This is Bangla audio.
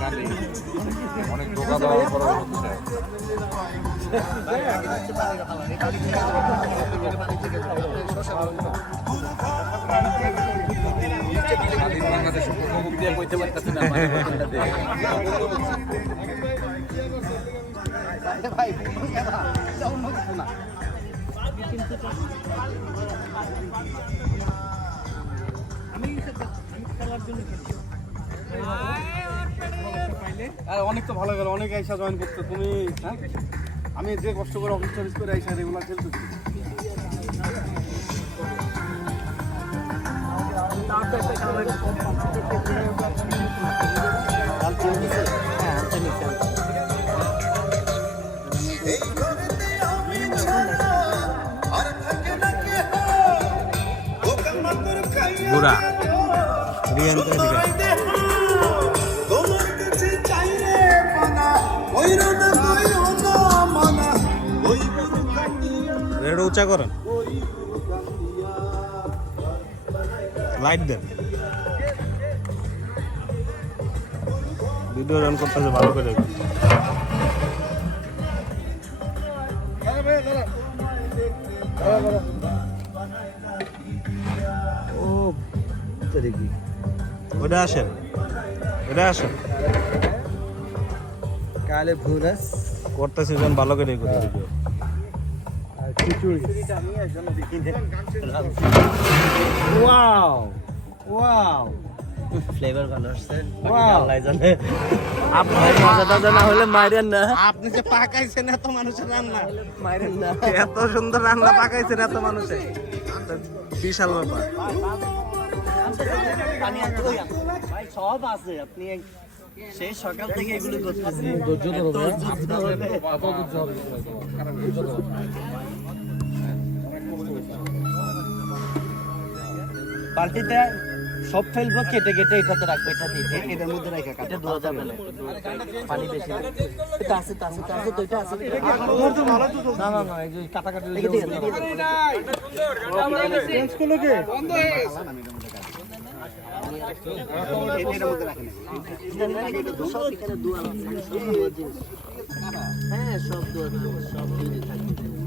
ফাইনালি অনেক ধোকা দেওয়ার পরে হচ্ছে। বাংলাদেশের প্রথম দিয়ে বইতে পারতেছে না ভাই অনেক তো ভালো গেল, অনেক আইসা জয়েন করতে তুমি। হ্যাঁ, আমি যে কষ্ট করে অফিস সার্ভিস করে আইসা রেগুলার খেলতেছি। বুড়া রেডো উঁচা করেন, লাইট দেন, ভিডিও রান করতেছে ভালো করে। ও দেখি ওটা আসেন, ওটা আসেন, কালে ভুরাস করতেছে যখন ভালো করে করে ভিডিও। ওয়াও ওয়াও, ফ্লেভার ভালো আসছে। Wow. আল্লাহ জানে। আপনার মজাটা না হলে মাইরেন না। আপনি যে পাকাইছেন এত মানুষের রান্না, মাইরেন না। এত সুন্দর রান্না পাকাইছেন এত মানুষে, বিশাল ব্যাপার। পানি আনতে ওই আছে। ভাই সব আছে, আপনি সেই সকাল থেকে এগুলো করতেছেন। বালতিতে সব ফেলবো, কেটে কেটে এটাতে রাখবো, এটা দিয়ে এটার মধ্যে রেখে এটা ধোয়া যাবে না, পানি বেশি এটা আছে তো এটা আছে না না না, এই যে কাটাকাটি লেগে দিয়ে হ্যাঁ সব ধোয়া সব দিয়ে থাকবে।